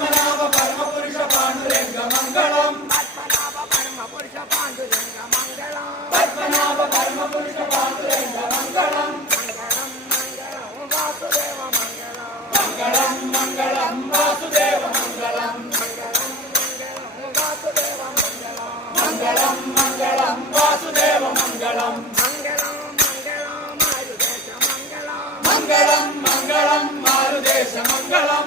మంగళం పద్మనాభ పరమ పురుష పాండురంగ మంగళం. పద్మనాభ పరమ పురుష పాండురంగ మంగళం. మంగళం మంగళం మంగళం మంగళం వాసుదేవ మంగళం. మంగళం మంగళం వాసుదేవ మంగళం మంగళం మంగళం మారుదేశ మంగళం. మంగళం మంగళం మారుదేశ మంగళం.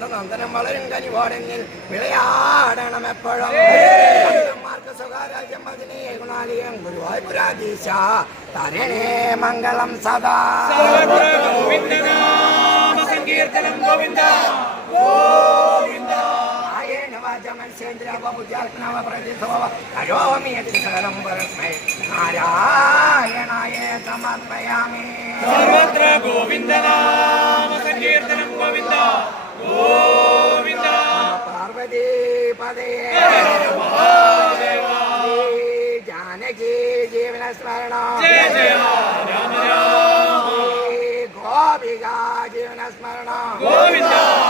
നന്ദനന്ദനം വളരും കനിവാടെങ്കിൽ വിളയാടണം എപ്പോഴും സുഖരാജ്യം അതിനെ ഗുണാലയം ഗുരുവായൂരാധീശ. തരണേ മംഗളം സദാ. സങ്കീർത്തനം ഗോവിന്ദ. ഗോവിന്ദ. കരോമി സകലം പരസ്മൈ. നാരായണായ സമർപ്പയാമേ. സർവത്ര ഗോവിന്ദനാ महादेव जानकी जीवन स्मरण। गोपिका जीवन स्मरण। गोविंदा।